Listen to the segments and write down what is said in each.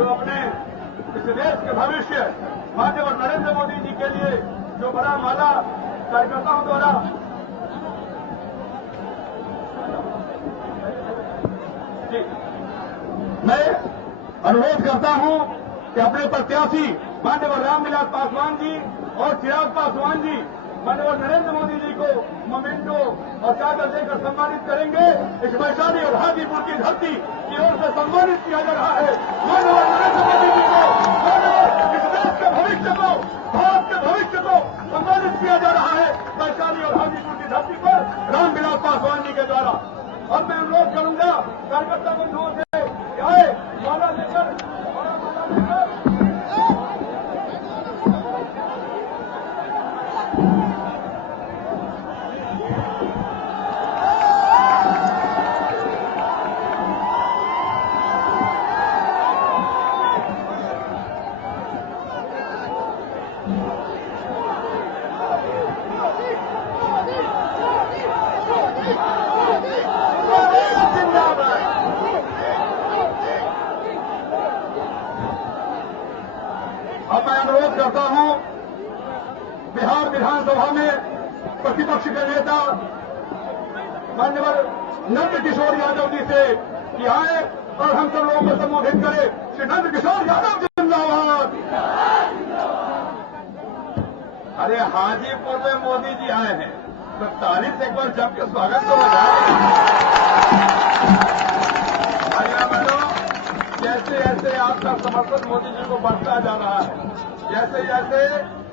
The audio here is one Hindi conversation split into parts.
जो अपने इस देश के भविष्य माननीय नरेंद्र मोदी जी के लिए जो बड़ा माला कार्यकर्ताओं द्वारा मैं अनुरोध करता हूं कि अपने प्रत्याशी माननीय रामविलास पासवान जी और चिराग पासवान जी माननीय नरेंद्र मोदी जी को मोमेंटो और चादर देकर सम्मानित करेंगे। इस वैशाली और हाजीपुर की धरती की ओर से सम्मानित किया जा रहा है माननीय नरेंद्र मोदी जी को, माननीय इस देश के भविष्य को, भारत के भविष्य को सम्मानित किया जा रहा है वैशाली और हाजीपुर की धरती पर रामविलास पासवान जी के द्वारा। और मैं अनुरोध करूंगा कार्यकर्ता बंधुओं से आए माला लेकर अब मैं अनुरोध करता हूं बिहार विधानसभा में प्रतिपक्ष के नेता माननीय नंद किशोर यादव जी से कि आए और हम सब लोगों को संबोधित करें। श्री नंद किशोर यादव जिंदाबाद। अरे हाजीपुर में मोदी जी आए हैं तो ताली से एक बार जम के स्वागत तो हो जाए। जैसे जैसे आपका समर्थन मोदी जी को बढ़ता जा रहा है, जैसे जैसे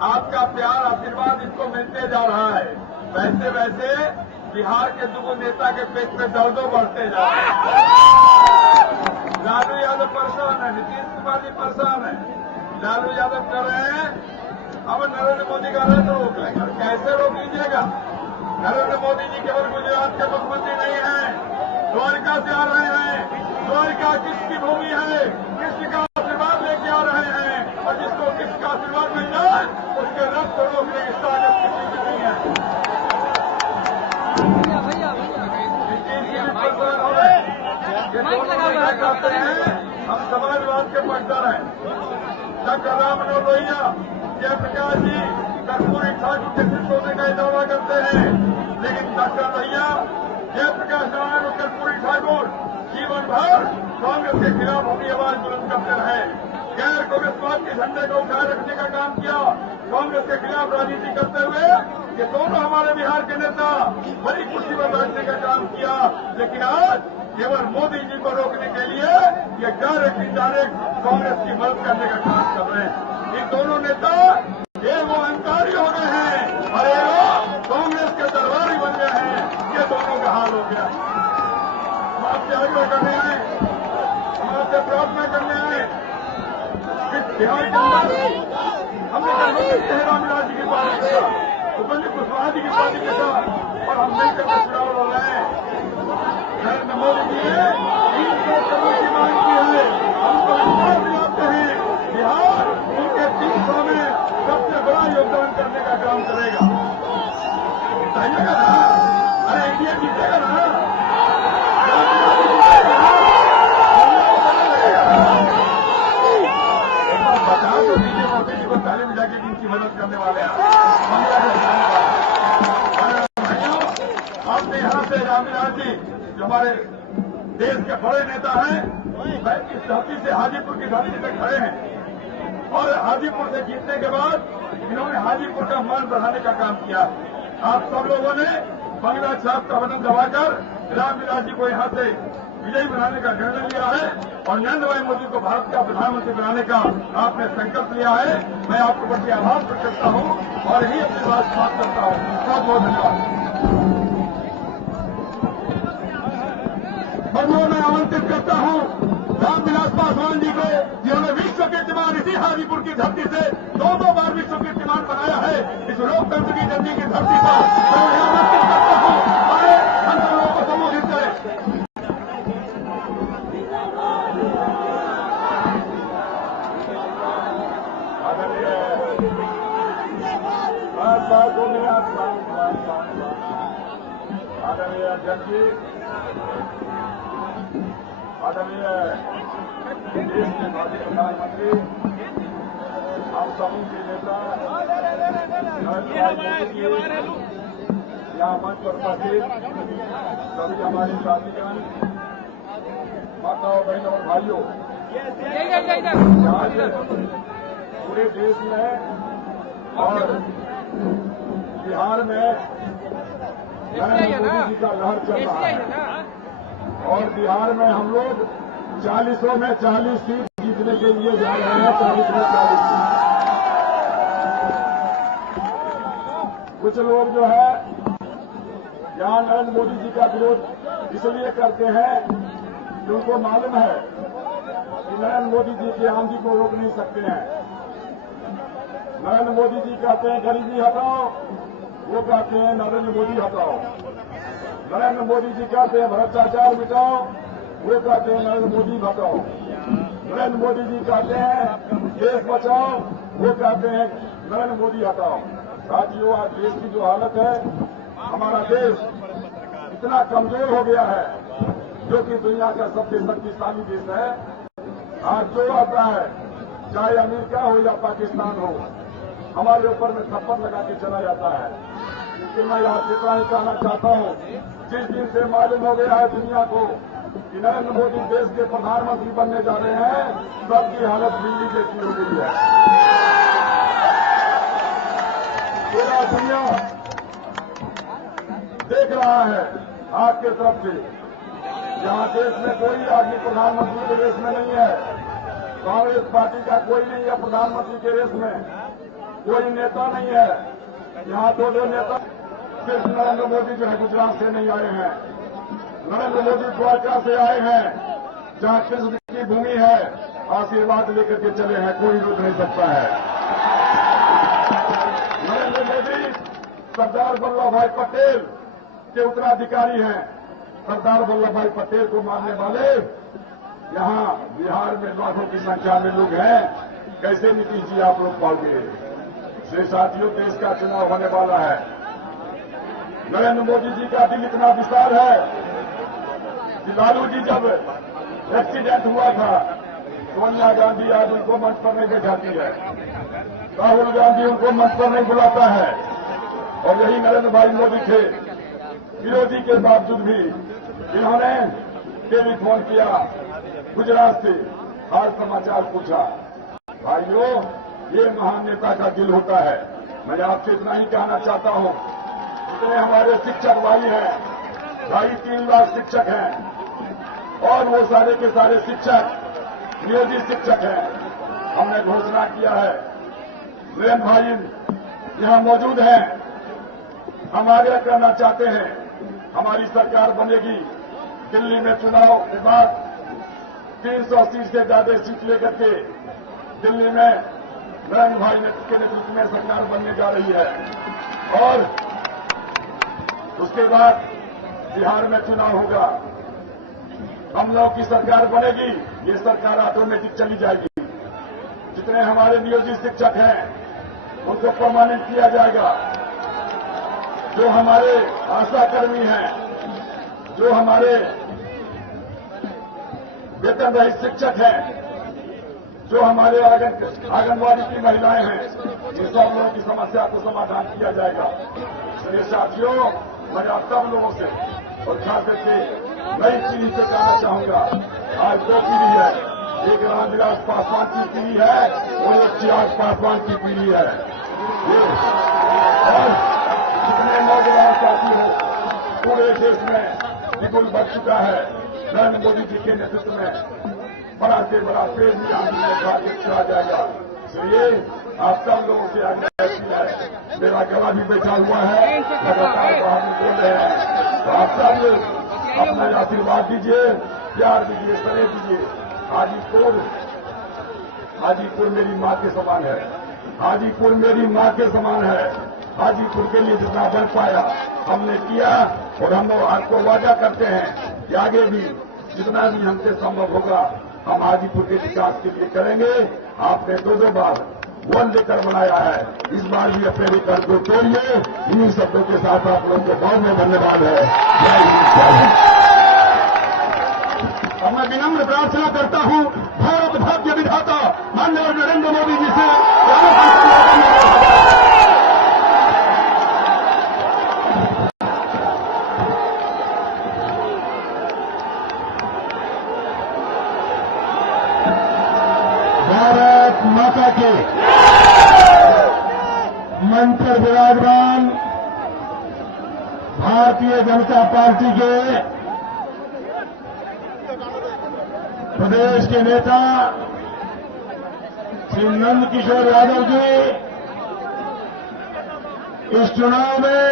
आपका प्यार आशीर्वाद इसको मिलते जा रहा है, वैसे वैसे बिहार के दुगो नेता के पेट में दर्दों बढ़ते जा रहे हैं। लालू यादव परेशान है, नीतीश कुमार जी परेशान है। लालू यादव कर रहे हैं अब नरेंद्र मोदी का रथ रोक लेंगे। कैसे रोक लीजिएगा? नरेंद्र मोदी जी केवल गुजरात के मुख्यमंत्री नहीं हैं, द्वारका से आ रहे हैं। द्वारका किसकी भूमि है, किसका आशीर्वाद लेके आ रहे हैं, और जिसको किसका आशीर्वाद मिल जाए उसके रथ को रोकने की ताकत किसी की नहीं है। करते हैं हम समाजवाद के पक्षधर हैं। डॉक्टर राम मनोहर लोहिया, जयप्रकाश जी कर्पूरी ठाकुर के सिद्ध होने का दावा करते हैं, लेकिन डॉक्टर लोहिया, जयप्रकाश नारायण और कर्पूरी ठाकुर जीवन भर कांग्रेस के खिलाफ अपनी आवाज बुलंद करते रहे। गैर कांग्रेसवाद के झंडे को उठाए रखने का काम किया, कांग्रेस के खिलाफ राजनीति करते हुए ये दोनों हमारे बिहार के नेता बड़ी कुर्सी पर बैठने का काम किया। लेकिन आज केवल मोदी जी को रोकने के लिए ये डायरेक्ट कांग्रेस की मदद करने का काम कर रहे हैं। ये दोनों नेता ये वो अहंकारी हो गए हैं और ये लोग कांग्रेस के दरबारी बन गए हैं। ये दोनों का हाल हो गया। हम आपसे आग्रह करने आए, हम आपसे प्रार्थना करने आए, बिहार के अंदर हमने गठबंधन रामविलास जी की पार्टी के साथ, उपेंद्र कुशवाहा जी की पार्टी के साथ और हम मिलकर के चुनाव लड़ रहे हैं। नरेंद्र मोदी जी ने 300 करोड़ की मांग की है। हमको विश्वास दिलाते हैं बिहार उनके 300 में सबसे बड़ा योगदान करने का काम करेगा। बताइएगा ना, अरे इंडिया जीतेगा ना? एक बार बता दो दीजिए मोदी जी को ताली में जाके इनकी मदद करने वाले हैं। आपने यहाँ से रामविलास जी जो हमारे देश के बड़े नेता हैं, इस धरती से हाजीपुर की धरती तक खड़े हैं और हाजीपुर से जीतने के बाद इन्होंने हाजीपुर का मान बढ़ाने का काम किया। आप सब लोगों ने बंगला छाप का बटन दबाकर रामविलास जी को यहाँ से विजयी बनाने का निर्णय लिया है और नरेंद्र भाई मोदी को भारत का प्रधानमंत्री बनाने का आपने संकल्प लिया है। मैं आपके प्रति आभार प्रकट करता हूँ और यही अपनी बात समाप्त करता हूँ। बहुत बहुत धन्यवाद। बंधुओं, मैं आमंत्रित करता हूं रामविलास पासवान जी को, जिन्होंने विश्व कीर्तिमान इसी हाजीपुर की धरती से 2 बार विश्व कीर्तिमान बनाया है। इस लोकतंत्र की जंगी की धरती पर मैं उन्हें आमंत्रित करता हूं, आए हम सब लोगों को संबोधित करें। आदरणीय अध्यक्ष जी, माननीय देश के माजी प्रधानमंत्री, हम समूह के नेता नरेंद्र भाई मोदी जी, यहाँ मंच पर उपस्थित सभी हमारे साथीगण, माताओं, बहनों और भाइयों, आज पूरे देश में और बिहार में नरेंद्र मोदी जी का लहर चल रहा है और बिहार में हम लोग 40 में 40 सीट जीतने के लिए जा रहे हैं। 40 में 40 सीट। कुछ लोग जो है यहाँ नरेंद्र मोदी जी का विरोध इसलिए करते हैं कि उनको मालूम है कि नरेंद्र मोदी जी की आंधी को रोक नहीं सकते हैं। नरेंद्र मोदी जी कहते हैं गरीबी हटाओ, वो कहते हैं नरेंद्र मोदी हटाओ। नरेंद्र मोदी जी कहते हैं भ्रष्टाचार मिटाओ, वो कहते हैं नरेंद्र मोदी हटाओ। नरेंद्र मोदी जी कहते हैं देश बचाओ, वो कहते हैं नरेंद्र मोदी हटाओ। साथियों, आज देश की जो हालत है, हमारा देश इतना कमजोर हो गया है, जो कि दुनिया का सबसे शक्तिशाली देश है। आज जो आता है, चाहे अमेरिका हो या पाकिस्तान हो, हमारे ऊपर में थप्पड़ लगा के चला जाता है। लेकिन मैं आपसे इतना ही कहना चाहता हूं, जिस दिन से मालूम हो गया है दुनिया को कि नरेंद्र मोदी देश के प्रधानमंत्री बनने जा रहे हैं, सबकी हालत दिल्ली जैसी हो गई है। पूरा दुनिया देख रहा है आपके तरफ से। यहाँ देश में कोई आदमी प्रधानमंत्री के रेस में नहीं है। कांग्रेस पार्टी का कोई नहीं है प्रधानमंत्री के रेस में, कोई नेता नहीं है। यहाँ दो नेता, सिर्फ नरेंद्र मोदी जो है गुजरात से नहीं आए हैं। नरेंद्र मोदी द्वारका से आए हैं, जहाँ कृष्ण की भूमि है, आशीर्वाद लेकर के चले हैं, कोई रोक नहीं सकता है। नरेंद्र मोदी सरदार वल्लभ भाई पटेल के उत्तराधिकारी हैं। सरदार वल्लभ भाई पटेल को मानने वाले यहाँ बिहार में लाखों की संख्या में लोग हैं। कैसे नीतीश जी आप लोग पाओगे? से साथियों, देश का चुनाव होने वाला है। नरेंद्र मोदी जी का दिल इतना विशाल है कि लालू जी जब एक्सीडेंट हुआ था, सोनिया गांधी आज उनको मंच पर नहीं बैठाती है, राहुल गांधी उनको मंच पर नहीं बुलाता है, और यही नरेंद्र भाई मोदी थे। विरोधी के बावजूद भी इन्होंने टेलीफोन किया, गुजरात से हाल समाचार पूछा। भाइयों, ये महान नेता का दिल होता है। मैं आपसे इतना ही कहना चाहता हूं, जितने हमारे शिक्षक भाई हैं, 2.5-3 लाख शिक्षक हैं, और वो सारे के सारे शिक्षक नियोजित शिक्षक हैं। हमने घोषणा किया है, नरेंद्र भाई यहां मौजूद हैं, हम आग्रह करना चाहते हैं, हमारी सरकार बनेगी। दिल्ली में चुनाव के बाद 300 सीट से ज्यादा सीट लेकर के दिल्ली में नरेंद्र भाई के नेतृत्व में सरकार बनने जा रही है, और उसके बाद बिहार में चुनाव होगा। हम लोग की सरकार बनेगी, ये सरकार ऑटोमेटिक चली जाएगी। जितने हमारे नियोजित शिक्षक हैं उनको परमानेंट किया जाएगा। जो हमारे आशाकर्मी हैं, जो हमारे वेतन रहित शिक्षक हैं, जो हमारे आंगनबाड़ी की महिलाएं हैं, इन सब लोगों की समस्या को समाधान किया जाएगा। इसलिए साथियों, मैं आप सब लोगों से और खास करके नई पीढ़ी से कहना चाहूंगा, आज 2 पीढ़ी है, एक रामविलास पासवान की पीढ़ी है और एक चिराग पासवान की पीढ़ी है। और जितने नौजवान साथी हो, पूरे देश में बिगुल बढ़ चुका है। नरेंद्र मोदी जी के नेतृत्व में बड़ा से बड़ा पेड़ भी आंधी में चला जाएगा। इसलिए आप सब लोगों से आग्रह किया है, मेरा गला भी बैठा हुआ है, लगातार बाहर निकल रहे हैं, तो आप सब लोग अपना आशीर्वाद दीजिए, प्यार दीजिए, स्नेह दीजिए। हाजीपुर मेरी मां के समान है, हाजीपुर मेरी मां के समान है। हाजीपुर के लिए जितना बन पाया हमने किया, और हम लोग आपको वादा करते हैं कि आगे भी जितना भी हमसे संभव होगा हम हाजीपुर के विकास के लिए करेंगे। आपने 2 बार वन लेकर बनाया है, इस बार भी अपने रिकॉर्ड को तोड़िए। इन्हीं शब्दों के साथ आप लोगों को बहुत बहुत धन्यवाद है। जय हिंद। अब मैं विनम्र प्रार्थना करता हूं भारत भाग्य विधाता माननीय नरेंद्र मोदी जी से भारत माता के मंच पर विराजमान भारतीय जनता पार्टी के प्रदेश के नेता श्री नंद किशोर यादव जी इस चुनाव में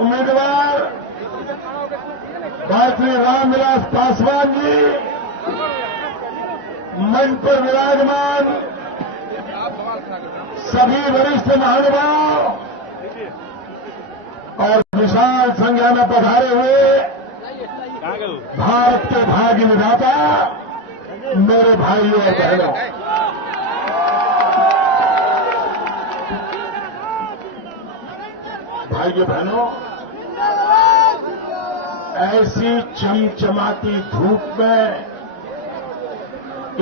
उम्मीदवार भाई श्री रामविलास पासवान जी मंच पर विराजमान सभी वरिष्ठ महानुभाव और विशाल संख्या में पधारे हुए भारत के भाग्य विधाता मेरे भाइयों और बहनों, भाइयों बहनों, ऐसी चमचमाती धूप में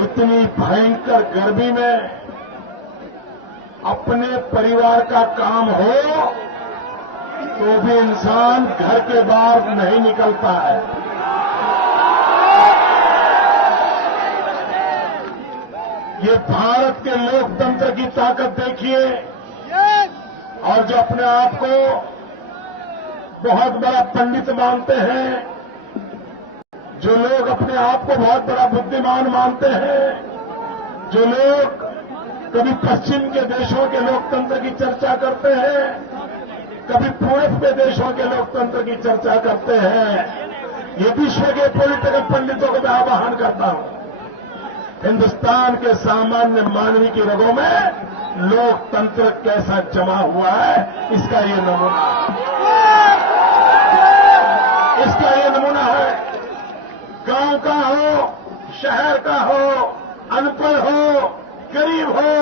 इतनी भयंकर गर्मी में अपने परिवार का काम हो तो भी इंसान घर के बाहर नहीं निकलता है। ये भारत के लोकतंत्र की ताकत देखिए, और जो अपने आप को बहुत बड़ा पंडित मानते हैं, जो लोग अपने आप को बहुत बड़ा बुद्धिमान मानते हैं, जो लोग कभी पश्चिम के देशों के लोकतंत्र की चर्चा करते हैं, कभी पूर्व के देशों के लोकतंत्र की चर्चा करते हैं, ये विश्व के पॉलिटिकल पंडितों को मैं आह्वान करता हूं, हिंदुस्तान के सामान्य मानवी की रगों में लोकतंत्र कैसा जमा हुआ है, इसका ये नमूना है। इसका ये नमूना है। गांव का हो, शहर का हो, अनपढ़ हो, गरीब हो,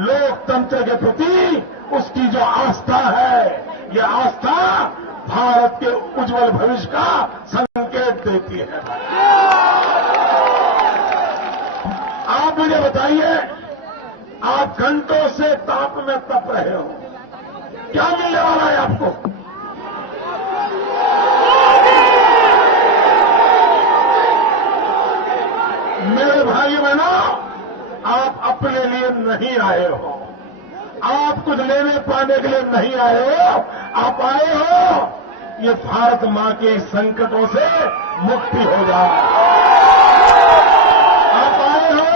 लोकतंत्र के प्रति उसकी जो आस्था है, ये आस्था भारत के उज्जवल भविष्य का संकेत देती है। आप मुझे बताइए, आप घंटों से ताप में तप रहे हो, क्या मिलने वाला है आपको? मेरे भाई बहनों, आप अपने लिए नहीं आए हो, आप कुछ लेने पाने के लिए नहीं आए हो, आप आए हो ये भारत मां के संकटों से मुक्ति हो जाए। आप आए हो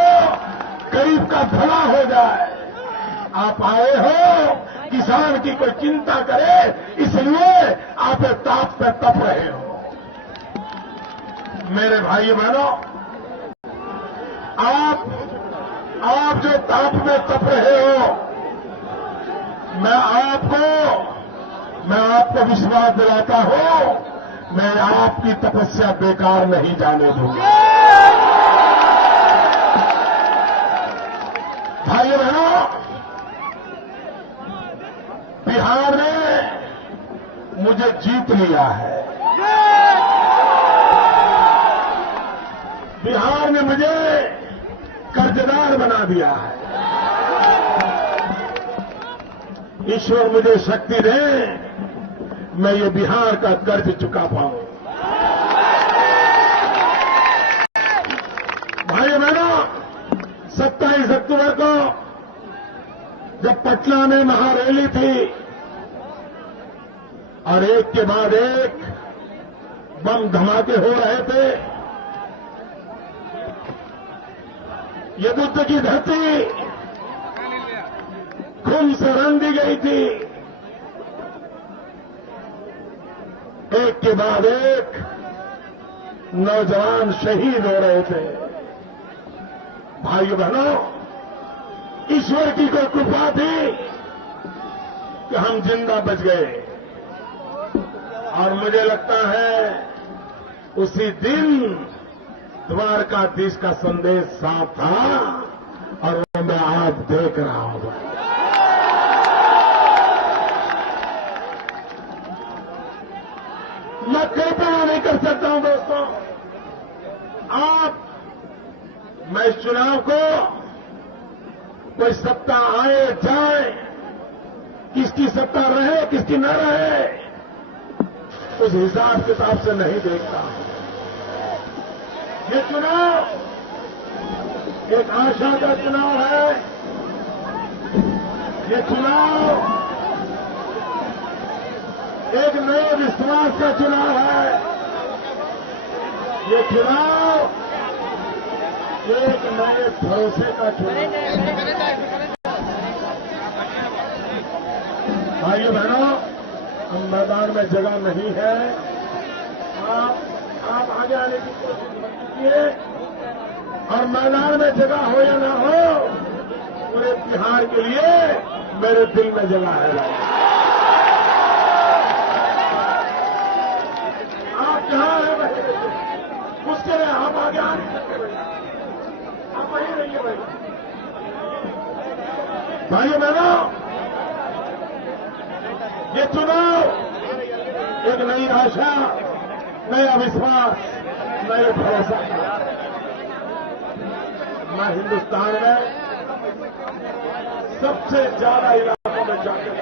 गरीब का भला हो जाए, आप आए हो किसान की कोई चिंता करे, इसलिए आप ताप पे तप रहे हो। मेरे भाई बहनों, आप जो ताप में तप रहे हो, मैं आपको विश्वास दिलाता हूं, मैं आपकी तपस्या बेकार नहीं जाने दूंगा। भाई बहनों, बिहार ने मुझे जीत लिया है, बिहार ने मुझे कर्जदार बना दिया है। ईश्वर मुझे शक्ति दे, मैं ये बिहार का कर्ज चुका पाऊं। भाई बहनों, 27 अक्टूबर को जब पटना में महारैली थी और एक के बाद एक बम धमाके हो रहे थे, ये बुद्ध की धरती खून से रंग दी गई थी। एक के बाद एक नौजवान शहीद हो रहे थे। भाइयों बहनों, ईश्वर की कोई कृपा थी कि हम जिंदा बच गए, और मुझे लगता है उसी दिन द्वारकाधीश का संदेश साफ था, और वो मैं आज देख रहा हूं। मैं कल्पना नहीं कर सकता हूं दोस्तों। मैं इस चुनाव को कोई सत्ता आए जाए, किसकी सत्ता रहे किसकी न रहे, उस हिसाब किताब से नहीं देखता। ये चुनाव एक आशा का चुनाव है। ये चुनाव एक नए विश्वास का चुनाव है। ये चुनाव एक नए भरोसे का चुनाव है। भाइयों बहनों, हम मैदान में जगह नहीं है। आप आगे आने की कोशिश मत कीजिए। और मैदान में जगह हो या ना हो, पूरे बिहार के लिए मेरे दिल में जगह है। आप जहां हैं वहीं रहिए, उसके लिए आप आगे आ नहीं सकते भाई, आप वहीं रहिए भाई। भाइयों बहनों, ये चुनाव एक नई आशा, नया विश्वास, नए भरोसा। मैं हिंदुस्तान में सबसे ज्यादा इलाकों में जाकर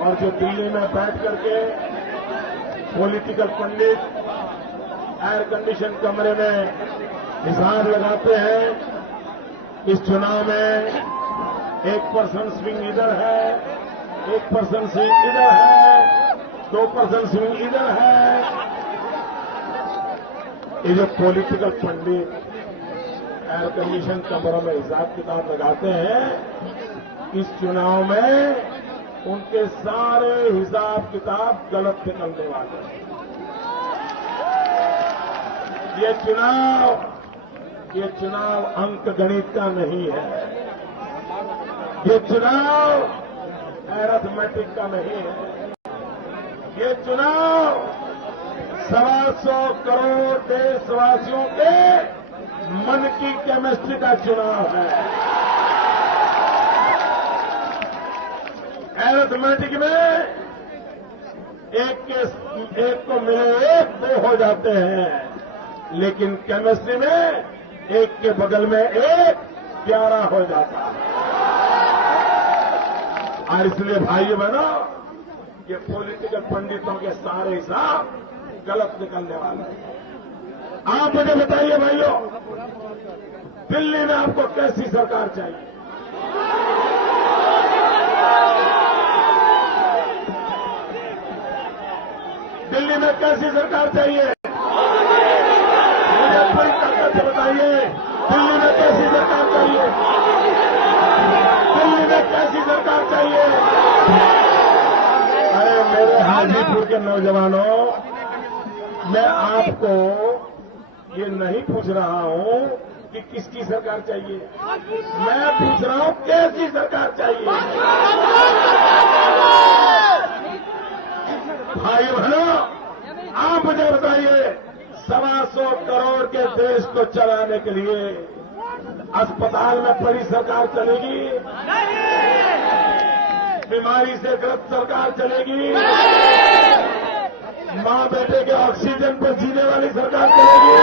और जो दिल्ली में बैठ करके पॉलिटिकल पंडित एयर कंडीशन कमरे में हिसाब लगाते हैं, इस चुनाव में 1% स्विंग इधर है, 1% स्विंग इधर है, 2% स्विंग इधर है। ये जो पॉलिटिकल पंडित एयर कंडीशन कमरों में हिसाब किताब लगाते हैं, इस चुनाव में उनके सारे हिसाब किताब गलत निकलने वाले हैं। ये चुनाव अंक गणित का नहीं है। ये चुनाव अरिथमेटिक का नहीं है। ये चुनाव 125 करोड़ देशवासियों के मन की केमिस्ट्री का चुनाव है। अरिथमेटिक में एक को मिले एक, 2 हो जाते हैं, लेकिन केमिस्ट्री में एक के बगल में एक 11 हो जाता है। और इसलिए भाइयों बहनों, ये पॉलिटिकल पंडितों के सारे हिसाब गलत निकलने वाले हैं। आप मुझे बताइए भाइयों, दिल्ली में आपको कैसी सरकार चाहिए? दिल्ली में कैसी सरकार चाहिए? मुझे पूरी ताकत से बताइए, दिल्ली में कैसी सरकार चाहिए? दिल्ली में कैसी सरकार चाहिए? अरे मेरे हाजीपुर के नौजवानों, मैं आपको ये नहीं पूछ रहा हूं कि किसकी सरकार चाहिए, मैं पूछ रहा हूं कैसी सरकार चाहिए। भाई बहनों, आप मुझे बताइए, 125 करोड़ के देश को चलाने के लिए अस्पताल में बड़ी सरकार चलेगी? बीमारी से ग्रस्त सरकार चलेगी? मां बेटे के ऑक्सीजन पर जीने वाली सरकार चलेगी?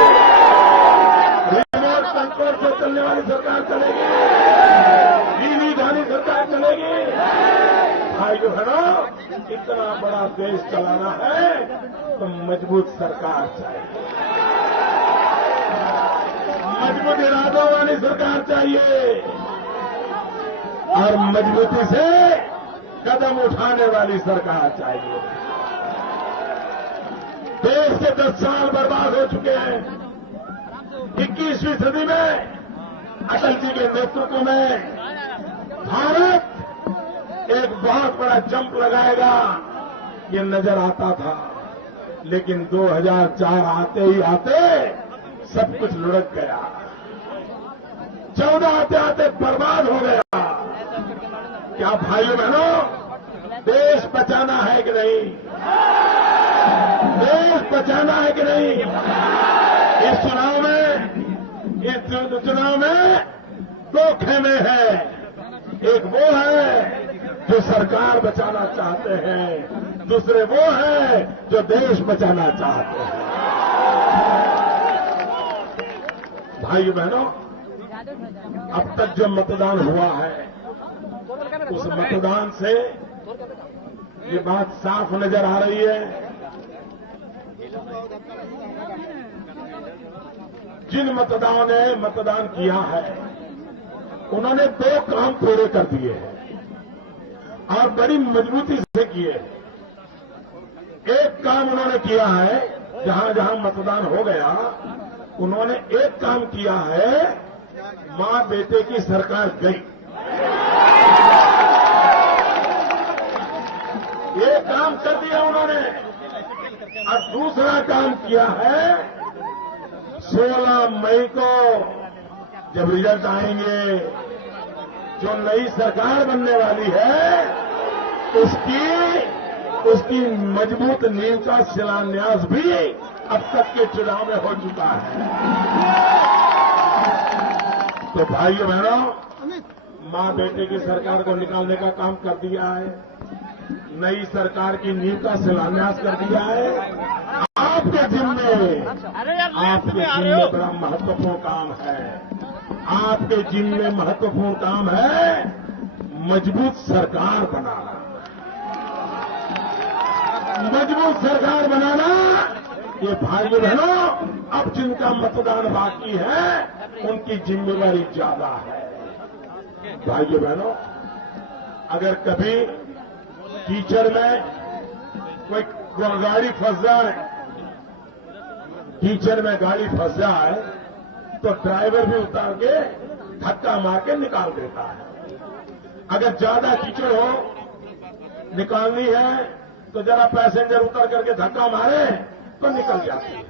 रिमोट कंट्रोल से चलने वाली सरकार चलेगी? बीवी धानी सरकार चलेगी? भाइयों बहनों, इतना बड़ा देश चलाना है तो मजबूत सरकार चाहिए, मजबूत इरादों वाली सरकार चाहिए और मजबूती से कदम उठाने वाली सरकार चाहिए। देश के 10 साल बर्बाद हो चुके हैं। 21वीं सदी में अटल जी के नेतृत्व में भारत एक बहुत बड़ा जंप लगाएगा, ये नजर आता था, लेकिन 2004 आते ही आते सब कुछ लुढ़क गया। 14 आते आते बर्बाद हो गया। क्या भाइयों बहनों, देश बचाना है कि नहीं? देश बचाना है कि नहीं? इस चुनाव में 2 खेमे हैं। एक वो है जो सरकार बचाना चाहते हैं, दूसरे वो हैं जो देश बचाना चाहते हैं। भाइयों बहनों, अब तक जो मतदान हुआ है उस मतदान से ये बात साफ नजर आ रही है, जिन मतदाताओं ने मतदान किया है उन्होंने 2 काम पूरे कर दिए हैं और बड़ी मजबूती से किए हैं। एक काम उन्होंने किया है, जहां जहां मतदान हो गया उन्होंने एक काम किया है, मां बेटे की सरकार गई। ये काम कर दिया उन्होंने। और दूसरा काम किया है, 16 मई को जब रिजल्ट आएंगे, जो नई सरकार बनने वाली है उसकी मजबूत नींव का शिलान्यास भी अब तक के चुनाव में हो चुका है। तो भाइयों बहनों, मां बेटे की सरकार को निकालने का काम कर दिया है, नई सरकार की नींव का शिलान्यास कर दिया है। आपके जिम्मे बड़ा महत्वपूर्ण काम है। आपके जिम्मे महत्वपूर्ण काम है मजबूत सरकार बनाना। मजबूत सरकार बनाना, ये भाइयों बहनों, अब जिनका मतदान बाकी है उनकी जिम्मेवारी ज्यादा है। भाइयों बहनों, अगर कभी कीचड़ में कोई गाड़ी फंस जाए, कीचड़ में गाड़ी फंस जाए तो ड्राइवर भी उतार के धक्का मार के निकाल देता है। अगर ज्यादा कीचड़ हो, निकालनी है तो जरा पैसेंजर उतर करके धक्का मारे तो निकल जाती है।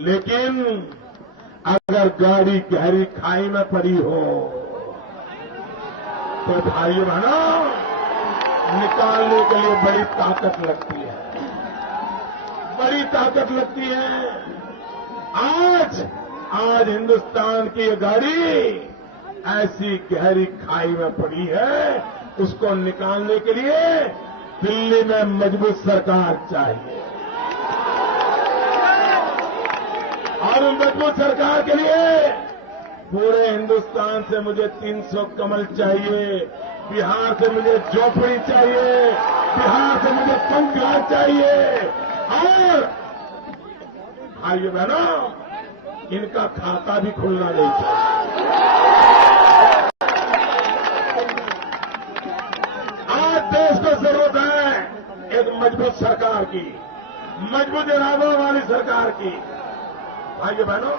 लेकिन अगर गाड़ी गहरी खाई में पड़ी हो तो भाइयों बहनों, निकालने के लिए बड़ी ताकत लगती है, बड़ी ताकत लगती है। आज हिंदुस्तान की ये गाड़ी ऐसी गहरी खाई में पड़ी है, उसको निकालने के लिए दिल्ली में मजबूत सरकार चाहिए। और उन मजबूत सरकार के लिए पूरे हिंदुस्तान से मुझे 300 कमल चाहिए, बिहार से मुझे झोपड़ी चाहिए, बिहार से मुझे पंखा चाहिए। और भाइयों बहनों, इनका खाता भी खुलना नहीं चाहिए। आज देश को जरूरत है एक मजबूत सरकार की, मजबूत इरादों वाली सरकार की। भाइयों बहनों,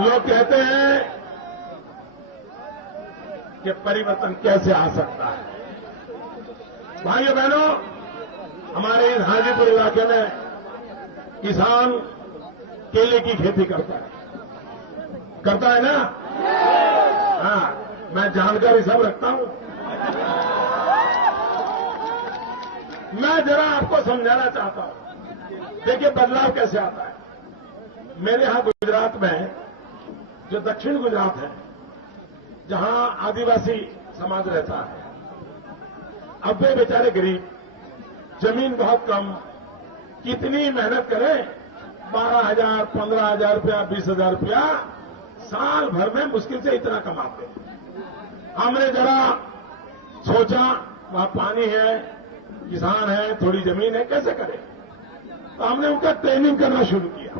लोग कहते हैं कि परिवर्तन कैसे आ सकता है। भाइयों बहनों, हमारे इस हाजीपुर इलाके में किसान केले की खेती करता है ना? हाँ, मैं जानकारी सब रखता हूं। मैं जरा आपको समझाना चाहता हूं। देखिए बदलाव कैसे आता है। मेरे यहां गुजरात में, जो दक्षिण गुजरात है, जहां आदिवासी समाज रहता है, अब वे बेचारे गरीब, जमीन बहुत कम, कितनी मेहनत करें, 12,000, 15,000 रुपया, 20,000 रुपया साल भर में मुश्किल से इतना कमाते हैं। हमने जरा सोचा वहां पानी है, किसान है, थोड़ी जमीन है, कैसे करें? तो हमने उनका ट्रेनिंग करना शुरू किया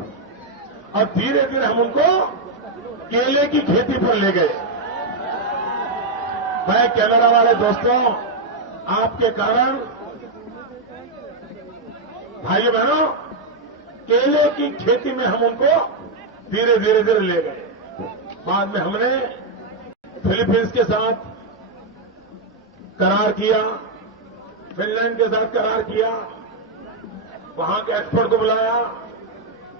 और धीरे धीरे हम उनको केले की खेती पर ले गए। मैं कैमरा वाले दोस्तों, आपके कारण भाइयों बहनों, केले की खेती में हम उनको धीरे धीरे ले गए। बाद में हमने फिलीपींस के साथ करार किया, फिनलैंड के साथ करार किया, वहां के एक्सपर्ट को बुलाया।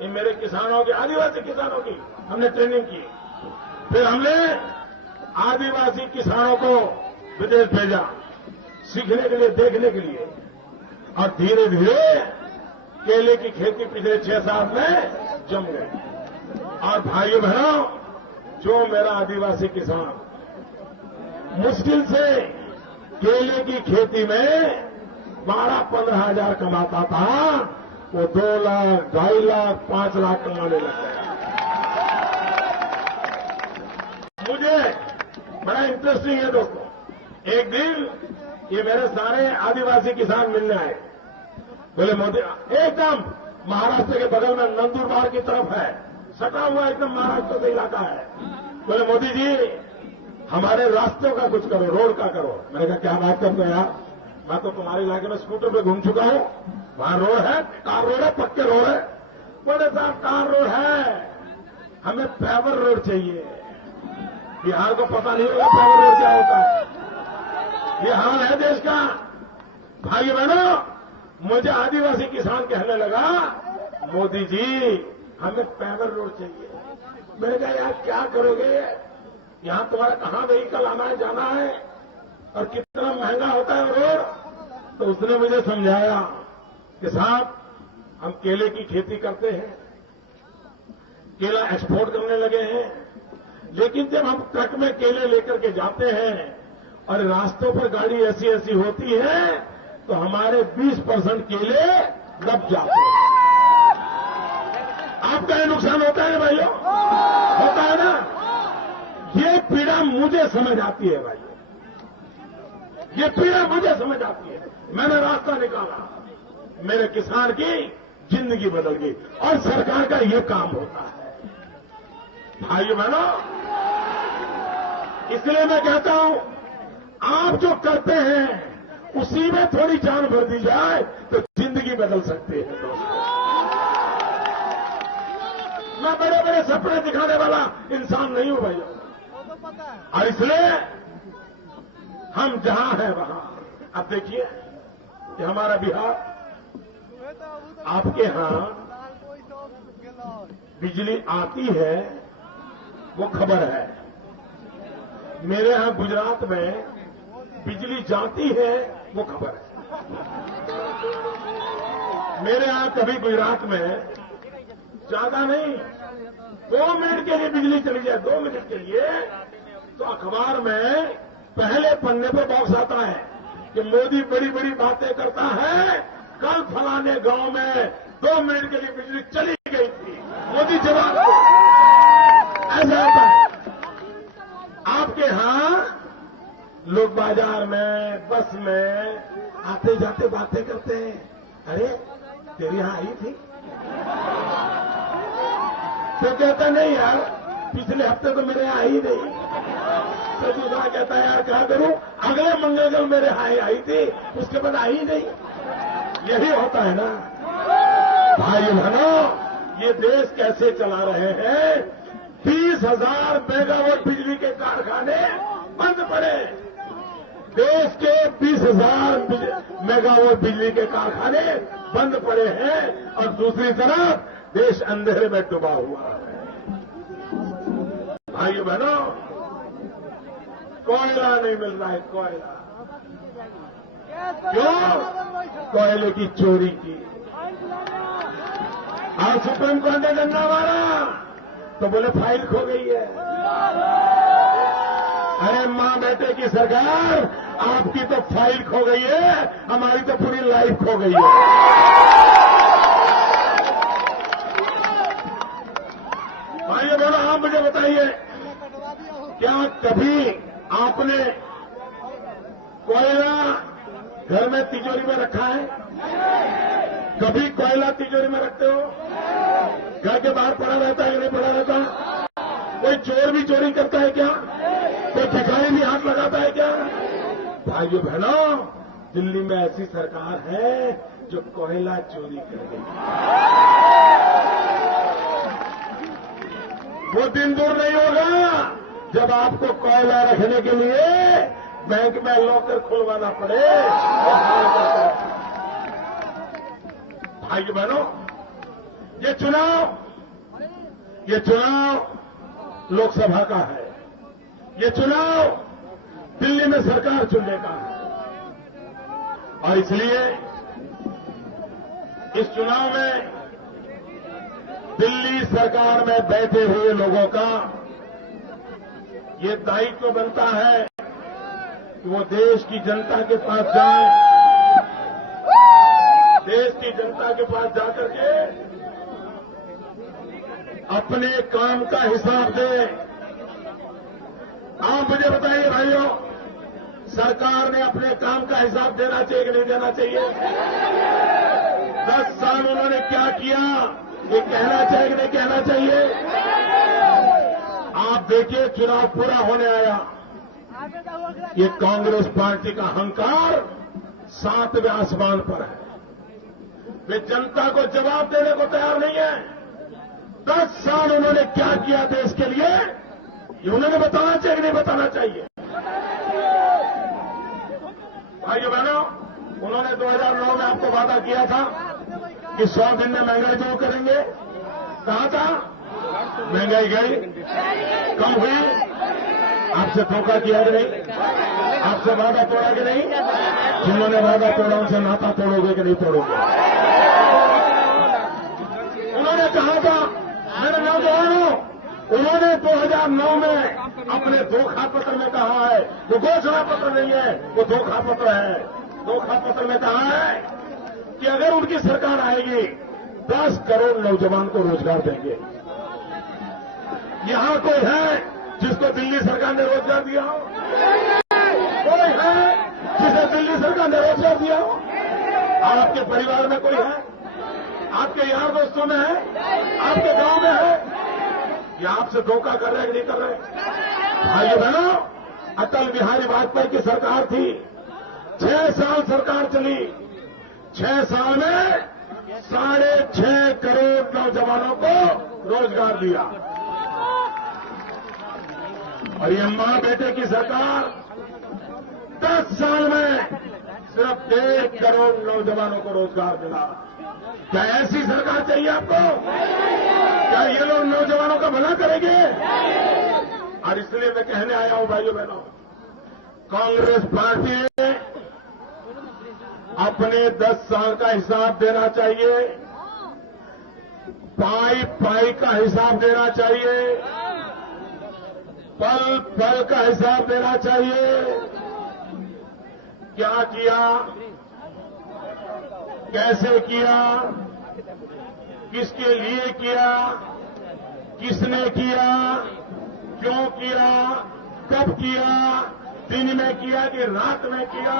ये मेरे किसानों की, आदिवासी किसानों की हमने ट्रेनिंग की। फिर हमने आदिवासी किसानों को विदेश भेजा सीखने के लिए, देखने के लिए। और धीरे धीरे केले की खेती पिछले 6 साल में जम गई। और भाइयों बहनों, जो मेरा आदिवासी किसान मुश्किल से केले की खेती में 12-15 हजार कमाता था, वो 2 लाख, 2.5 लाख, 5 लाख कमाने लग गया। मुझे बड़ा इंटरेस्टिंग है दोस्तों, एक दिन ये मेरे सारे आदिवासी किसान मिलने आए। बोले मोदी, एकदम महाराष्ट्र के बगल में नंदुरबार की तरफ है, सटा हुआ एकदम महाराष्ट्र का इलाका है। बोले मोदी जी हमारे रास्तों का कुछ करो, रोड का करो। मैंने कहा क्या बात करते हो यार, मैं तो तुम्हारे इलाके में स्कूटर पे घूम चुका हूं, वहां रोड है, कार रोड है, पक्के रोड है। बोले साहब कार रोड है, हमें पेवर रोड चाहिए। बिहार को पता नहीं होगा पेवर रोड क्या होता है। ये हाल है देश का। भाई बहनों, मुझे आदिवासी किसान कहने लगा मोदी जी हमें पेवर रोड चाहिए। मैंने कहा यार क्या करोगे, यहां तुम्हारा कहां व्हीकल आना है जाना है और कितना महंगा होता है रोड। तो उसने मुझे समझाया कि साहब हम केले की खेती करते हैं, केला एक्सपोर्ट करने लगे हैं, लेकिन जब हम ट्रक में केले लेकर के जाते हैं और रास्तों पर गाड़ी ऐसी ऐसी होती है तो हमारे 20% केले दब जाते हैं। आपका ये नुकसान होता है ना भाइयों, होता है ना। ये पीड़ा मुझे समझ आती है भाइयों, ये पीड़ा मुझे समझ आती है। मैंने रास्ता निकाला, मेरे किसान की जिंदगी बदल गई और सरकार का ये काम होता है। भाइयों बहनों, इसलिए मैं कहता हूं आप जो करते हैं उसी में थोड़ी जान भर दी जाए तो जिंदगी बदल सकती है दोस्तों। मैं बड़े बड़े सपने दिखाने वाला इंसान नहीं हूं भाइयों, और इसलिए हम जहां हैं वहां, अब देखिए कि हमारा बिहार, आपके यहां बिजली आती है वो खबर है, मेरे यहां गुजरात में बिजली जाती है वो खबर है। मेरे यहां कभी गुजरात में ज्यादा नहीं 2 मिनट के लिए बिजली चली जाए, 2 मिनट के लिए, तो अखबार में पहले पन्ने पर बॉक्स आता है कि मोदी बड़ी बड़ी बातें करता है, कल फलाने गांव में 2 मिनट के लिए बिजली चली गई थी, मोदी जवाब दो, ऐसा होता है। आपके यहां लोग बाजार में, बस में आते जाते बातें करते हैं, अरे तेरी यहां आई थी, तो कहता नहीं यार पिछले हफ्ते तो मेरे यहां आई नहीं। तो दूसरा कहता है यार क्या करूं, अगले मंगल मेरे यहां आई थी, उसके बाद आई नहीं। यही होता है ना भाई बहनों। ये देश कैसे चला रहे हैं, 20,000 मेगावाट बिजली के कारखाने बंद पड़े, देश के 20,000 मेगावाट बिजली के कारखाने बंद पड़े हैं, और दूसरी तरफ देश अंधेरे में डूबा हुआ है। भाइयों बहनों, कोयला नहीं मिल रहा है, कोयला क्यों? कोयले की चोरी की, और सुप्रीम कोर्ट ने डंडा मारा तो बोले फाइल खो गई है। अरे मां बेटे की सरकार, आपकी तो फाइल खो गई है, हमारी तो पूरी लाइफ खो गई है। भाइयों बोलो, आप मुझे बताइए, क्या कभी आपने कोयला घर में तिजोरी में रखा है? कभी कोयला तिजोरी में रखते हो? घर के बाहर पड़ा रहता है कि नहीं पड़ा रहता? कोई चोर भी चोरी करता है क्या? कोई भिखारी भी हाथ लगाता है क्या? भाइयों बहनों, दिल्ली में ऐसी सरकार है जो कोयला चोरी कर गई। वो दिन दूर नहीं होगा जब आपको कोयला रखने के लिए बैंक में लॉकर खुलवाना पड़े। भाइयों बहनों, ये चुनाव लोकसभा का है, ये चुनाव दिल्ली में सरकार चुनने का है, और इसलिए इस चुनाव में दिल्ली सरकार में बैठे हुए लोगों का ये दायित्व बनता है कि वो देश की जनता के पास जाए, देश की जनता के पास जाकर के अपने काम का हिसाब दे। आप मुझे बताइए भाइयों, सरकार ने अपने काम का हिसाब देना चाहिए कि नहीं देना चाहिए? 10 साल उन्होंने क्या किया ये कहना चाहिए कि नहीं कहना चाहिए? आप देखिए, चुनाव पूरा होने आया, ये कांग्रेस पार्टी का अहंकार 7वें आसमान पर है। वे जनता को जवाब देने को तैयार नहीं है। 10 साल उन्होंने क्या किया देश के लिए ये उन्होंने बताना चाहिए कि नहीं बताना चाहिए? भाइयों बहनों, उन्होंने 2009 में आपको वादा किया था कि 100 दिन में महंगाई दूर करेंगे। कहा था? महंगाई गई, कम हुई? आपसे धोखा किया कि नहीं? आपसे वादा तोड़ा कि नहीं? जिन्होंने वादा तोड़ा उनसे नाता तोड़ोगे कि नहीं तोड़ोगे? उन्होंने कहा था, मेरे नौजवानों, उन्होंने 2009 में अपने धोखा पत्र में कहा है, वो घोषणा पत्र नहीं है, वो धोखा पत्र है। धोखा पत्र में कहा है कि अगर उनकी सरकार आएगी 10 करोड़ नौजवान को रोजगार देंगे। यहां कोई है जिसको दिल्ली सरकार ने रोजगार दिया हो? कोई है जिसे दिल्ली सरकार ने रोजगार दिया हो? आपके परिवार में कोई है? आपके यार दोस्तों में है? आपके गांव में है? या आपसे धोखा कर रहे हैं कि नहीं कर रहे? भाइयों बहनों, अटल बिहारी वाजपेयी की सरकार थी, 6 साल सरकार चली। 6 साल में 6.5 करोड़ नौजवानों को रोजगार दिया। और ये मां बेटे की सरकार 10 साल में सिर्फ 1 करोड़ नौजवानों को रोजगार मिला। क्या ऐसी सरकार चाहिए आपको? क्या ये लोग नौजवानों का भला करेंगे? और इसलिए मैं कहने आया हूं भाइयों बहनों, कांग्रेस पार्टी अपने 10 साल का हिसाब देना चाहिए, पाई पाई का हिसाब देना चाहिए, पल पल का हिसाब देना चाहिए। क्या किया, कैसे किया, किसके लिए किया, किसने किया, क्यों किया, कब किया, दिन में किया कि रात में किया,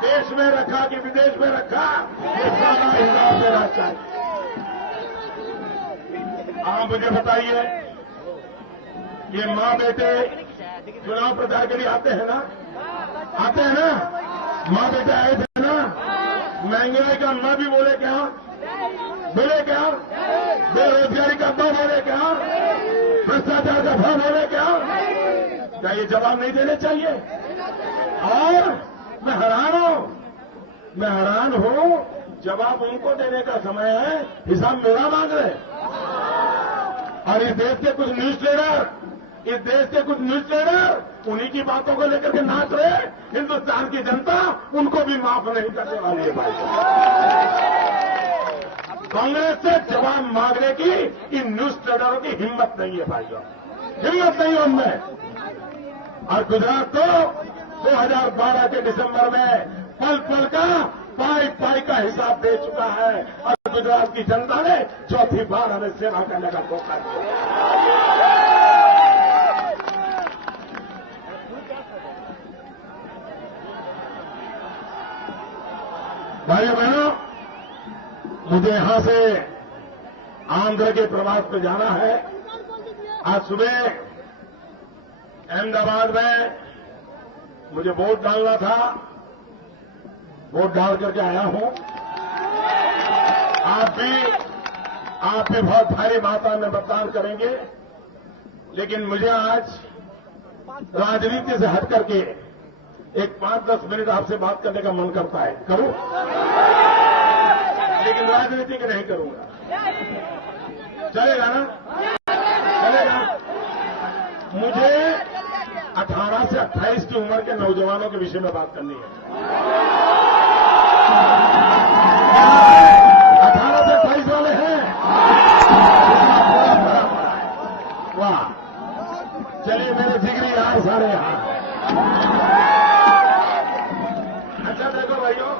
देश में रखा कि विदेश में रखा, ये सारा हिसाब देना चाहिए। आप मुझे बताइए, ये मां बेटे चुनाव प्रचार के लिए आते हैं ना? आते हैं ना? मां बेटे आए थे ना? महंगाई का मां भी बोले क्या? बोले क्या? बेरोजगारी का दो बोले क्या? भ्रष्टाचार का भाव बोले क्या? क्या ये जवाब नहीं देने चाहिए? और मैं हैरान हूं, जवाब उनको देने का समय है, हिसाब मेरा मांग रहे। और इस देश के कुछ न्यूज लीडर उन्हीं की बातों को लेकर के नाच रहे। हिंदुस्तान की जनता उनको भी माफ नहीं करने वाली है भाई। कांग्रेस से जवाब मांगने की इन न्यूज लीडरों की हिम्मत नहीं है भाइयों, हिम्मत नहीं है उनमें। और गुजरात तो 2012 के दिसंबर में पल पल का पाई पाई का हिसाब दे चुका है। और गुजरात की जनता ने चौथी बार हमें सेवा करने का मौका दिया। भाइयों बहनों, मुझे यहां से आंध्र के प्रवास पे जाना है। आज सुबह अहमदाबाद में मुझे वोट डालना था, वोट डाल करके आया हूं। आप भी बहुत भारी मात्रा में मतदान करेंगे, लेकिन मुझे आज राजनीति से हट करके एक 5-10 मिनट आपसे बात करने का मन करता है। करूं? लेकिन राजनीति की नहीं करूंगा। चलेगा ना? चलेगा। मुझे 18 से 28 की उम्र के नौजवानों के विषय में बात करनी है। 18 से 28 वाले हैं? वाह, अच्छा देखो भाइयों,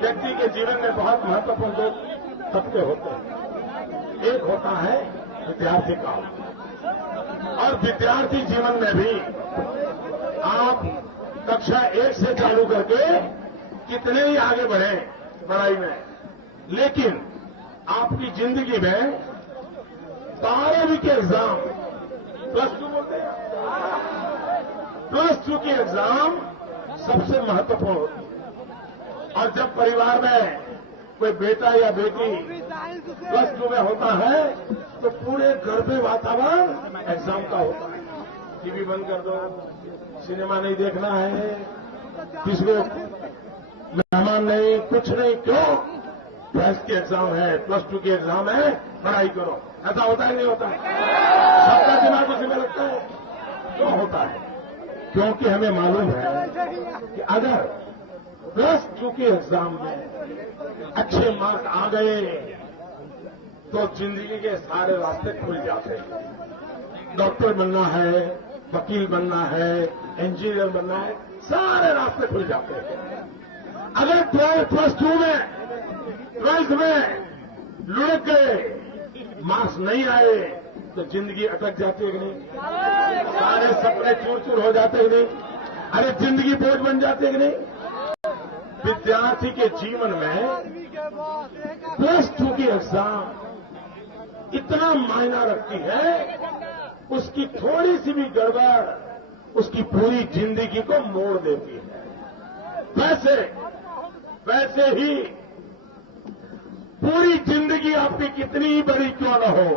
व्यक्ति के जीवन में बहुत महत्वपूर्ण दो तबके होते हैं। एक होता है विद्यार्थी काल, और विद्यार्थी जीवन में भी आप कक्षा 1 से चालू करके कितने ही आगे बढ़े पढ़ाई में, लेकिन आपकी जिंदगी में 12वीं के एग्जाम, +2 बोलते हैं, +2 की एग्जाम सबसे महत्वपूर्ण होती है। और जब परिवार में कोई बेटा या बेटी +2 में होता है तो पूरे घर में वातावरण एग्जाम का होता है। टीवी बंद कर दो, सिनेमा नहीं देखना है, किसी को मेहमान नहीं, कुछ नहीं। क्यों? 12th की एग्जाम है, +2 की एग्जाम है, पढ़ाई करो। ऐसा होता है नहीं होता है? सबका दिमाग उसी में लगता है। क्यों होता है? क्योंकि हमें मालूम है कि अगर +2 की एग्जाम में अच्छे मार्क आ गए तो जिंदगी के सारे रास्ते खुल जाते हैं। डॉक्टर बनना है, वकील बनना है, इंजीनियर बनना है, सारे रास्ते खुल जाते हैं। अगर +2 में, 12th में लुढ़क गए, मार्क्स नहीं आए तो जिंदगी अटक जाती है कि नहीं? सारे सपने चूर चूर हो जाते हैं कि नहीं? अरे जिंदगी बोझ बन जाती है कि नहीं? विद्यार्थी के जीवन में +2 की एग्जाम इतना मायना रखती है, उसकी थोड़ी सी भी गड़बड़ उसकी पूरी जिंदगी को मोड़ देती है। वैसे ही पूरी जिंदगी आपकी कितनी ही बड़ी क्यों न हो,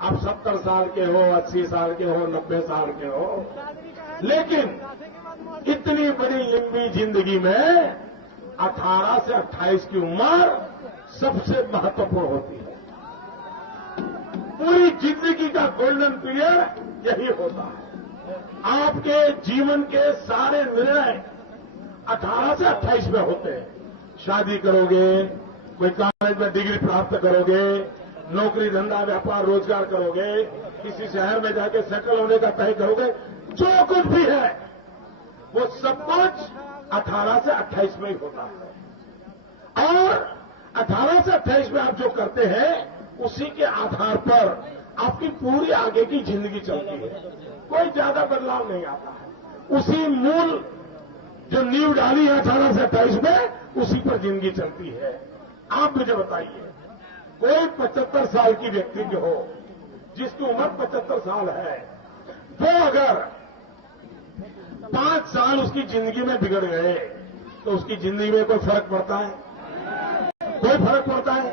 आप 70 साल के हो, 80 साल के हो, 90 साल के हो, लेकिन इतनी बड़ी लंबी जिंदगी में 18 से 28 की उम्र सबसे महत्वपूर्ण होती है। पूरी जिंदगी का गोल्डन पीरियड यही होता है। आपके जीवन के सारे निर्णय 18 से 28 में होते हैं। शादी करोगे, कोई कॉलेज में डिग्री प्राप्त करोगे, नौकरी धंधा व्यापार रोजगार करोगे, किसी शहर में जाके सेटल होने का तय करोगे, जो कुछ भी है वो सब कुछ 18 से 28 में ही होता है। और 18 से 28 में आप जो करते हैं उसी के आधार पर आपकी पूरी आगे की जिंदगी चलती है। कोई ज्यादा बदलाव नहीं आता है। उसी मूल जो नींव डाली है 18 से 28 में, उसी पर जिंदगी चलती है। आप मुझे बताइए, कोई 75 साल की व्यक्ति जो हो, जिसकी उम्र 75 साल है, वो अगर 5 साल उसकी जिंदगी में बिगड़ गए तो उसकी जिंदगी में कोई फर्क पड़ता है? कोई फर्क पड़ता है?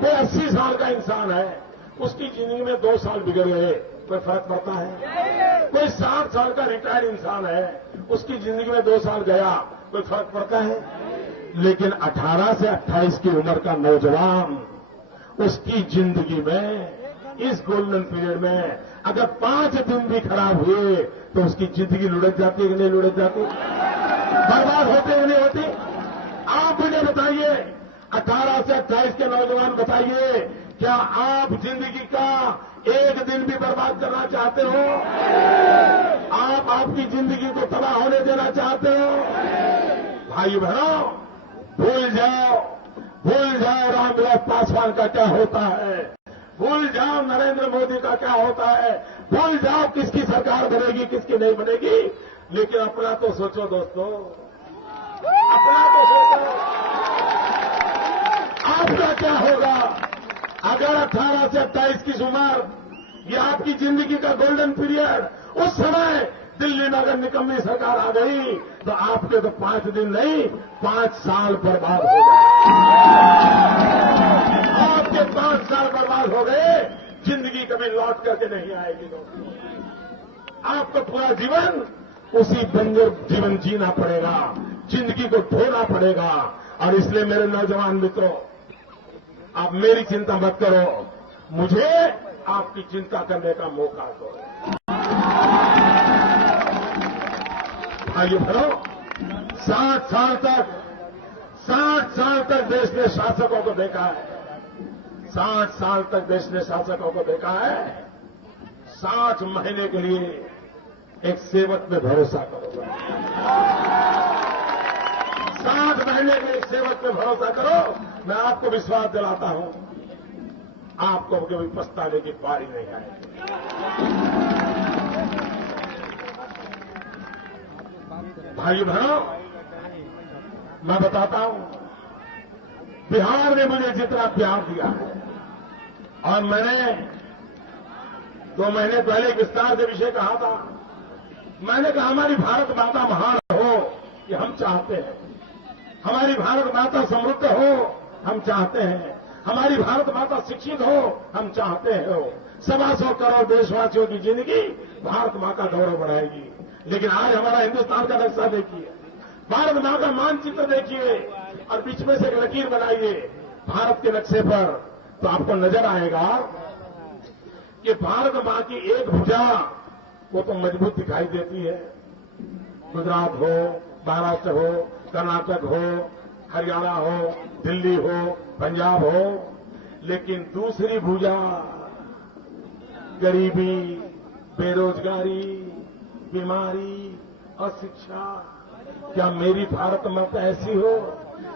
कोई 80 साल का इंसान है, उसकी जिंदगी में 2 साल बिगड़ गए, कोई फर्क पड़ता है? कोई 60 साल का रिटायर्ड इंसान है, उसकी जिंदगी में 2 साल गया, कोई फर्क पड़ता है? लेकिन 18 से 28 की उम्र का नौजवान, उसकी जिंदगी में इस गोल्डन पीरियड में अगर 5 दिन भी खराब हुए तो उसकी जिंदगी लुढ़क जाती है कि नहीं लुढ़क जाती? बर्बाद होते कि नहीं होती? आप मुझे बताइए, 18 से 28 के नौजवान बताइए, क्या आप जिंदगी का एक दिन भी बर्बाद करना चाहते हो? आप आपकी जिंदगी को तबाह होने देना चाहते हो? भाई बहनों, भूल जाओ रामविलास पासवान का क्या होता है, भूल जाओ नरेंद्र मोदी का क्या होता है, भूल जाओ किसकी सरकार बनेगी किसकी नहीं बनेगी, लेकिन अपना तो सोचो दोस्तों, अपना तो सोचो। आपका क्या होगा अगर 18 से 28 की उम्र, ये आपकी जिंदगी का गोल्डन पीरियड, उस समय दिल्ली में अगर निकम्मी सरकार आ गई तो आपके तो 5 दिन नहीं 5 साल बर्बाद हो गए। आपके 5 साल बर्बाद हो गए, जिंदगी कभी लौट करके नहीं आएगी दोस्तों। आपका पूरा जीवन उसी बंजर जीवन जीना पड़ेगा, जिंदगी को ढोना पड़ेगा। और इसलिए मेरे नौजवान मित्रों, आप मेरी चिंता मत करो, मुझे आपकी चिंता करने का मौका दो। भाइयों बहनों, 60 साल तक देश ने शासकों को देखा है, 60 साल तक देश ने शासकों को देखा है। 60 महीने के लिए एक सेवक पे भरोसा करो, 60 महीने के एक सेवक पे भरोसा करो। मैं आपको विश्वास दिलाता हूं, आपको कभी पछताने की बारी नहीं आएगी। भाई बहनों, मैं बताता हूं, बिहार ने मुझे जितना प्यार दिया है, और मैंने 2 महीने पहले एक विस्तार से विषय कहा था। मैंने कहा हमारी भारत माता महान हो, ये हम चाहते हैं। हमारी भारत माता समृद्ध हो, हम चाहते हैं। हमारी भारत माता शिक्षित हो, हम चाहते हो। 125 करोड़ देशवासियों की जिंदगी भारत माँ का गौरव बढ़ाएगी। लेकिन आज हमारा हिंदुस्तान का नक्शा देखिए, भारत माँ का मानचित्र देखिए, और बीच में से एक लकीर बनाइए भारत के नक्शे पर, तो आपको नजर आएगा कि भारत माँ की एक भुजा वो तो मजबूत दिखाई देती है। गुजरात हो, महाराष्ट्र हो, कर्नाटक हो, हरियाणा हो, दिल्ली हो, पंजाब हो, लेकिन दूसरी भुजा गरीबी, बेरोजगारी, बीमारी, अशिक्षा। क्या मेरी भारत माता ऐसी हो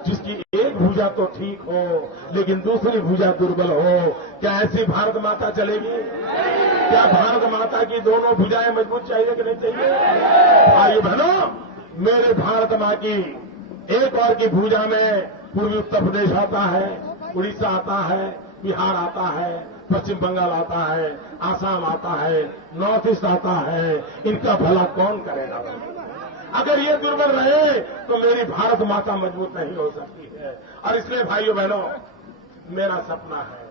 जिसकी एक भुजा तो ठीक हो लेकिन दूसरी भुजा दुर्बल हो? क्या ऐसी भारत माता चलेगी? क्या भारत माता की दोनों भुजाएं मजबूत चाहिए कि नहीं चाहिए? भाई बहनों, मेरे भारत मां की एक और की भुजा में पूर्वी उत्तर प्रदेश आता है, उड़ीसा आता है, बिहार आता है, पश्चिम बंगाल आता है, आसाम आता है, नॉर्थ ईस्ट आता है। इनका भला कौन करेगा? अगर ये दुर्बल रहे तो मेरी भारत माता मजबूत नहीं हो सकती है। और इसलिए भाइयों बहनों, मेरा सपना है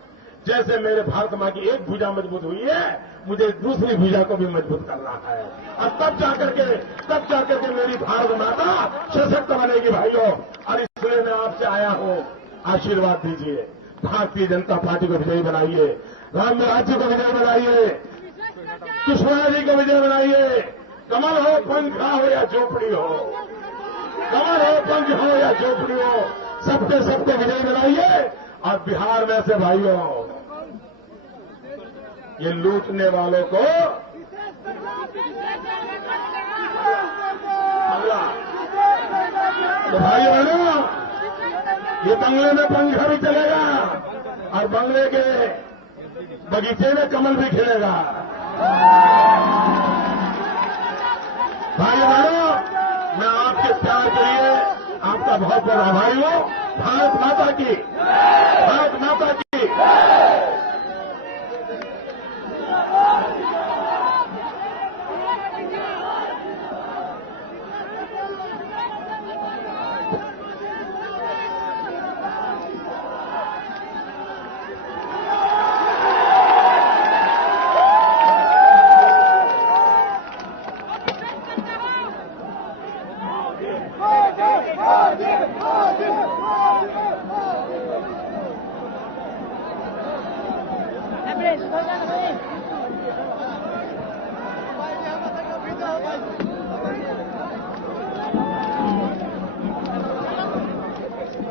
जैसे मेरे भारत मां की एक भुजा मजबूत हुई है, मुझे दूसरी भुजा को भी मजबूत करना है, और तब जाकर के मेरी भारत माता सशक्त बनेगी भाइयों। और इसलिए मैं आपसे आया हूं, आशीर्वाद दीजिए, भारतीय जनता पार्टी को विजयी बनाइए, राम राज्य को विजयी बनाइए, कुशवाहा जी को विजय बनाइए। कमल हो, पंखा हो या झोपड़ी हो, कमल हो, पंख हो या झोपड़ी हो, सबको विजयी बनाइए। और बिहार में से भाइयों, ये लूटने वालों को तो भाइयों बहनों, ये बंगले में पंखा भी चलेगा और बंगले के बगीचे में कमल भी खिलेगा। भाइयों बहनों, मैं आपके प्यार के लिए आपका बहुत बहुत आभारी हूं। भारत माता की, भारत माता की।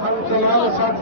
हम तमाम साथी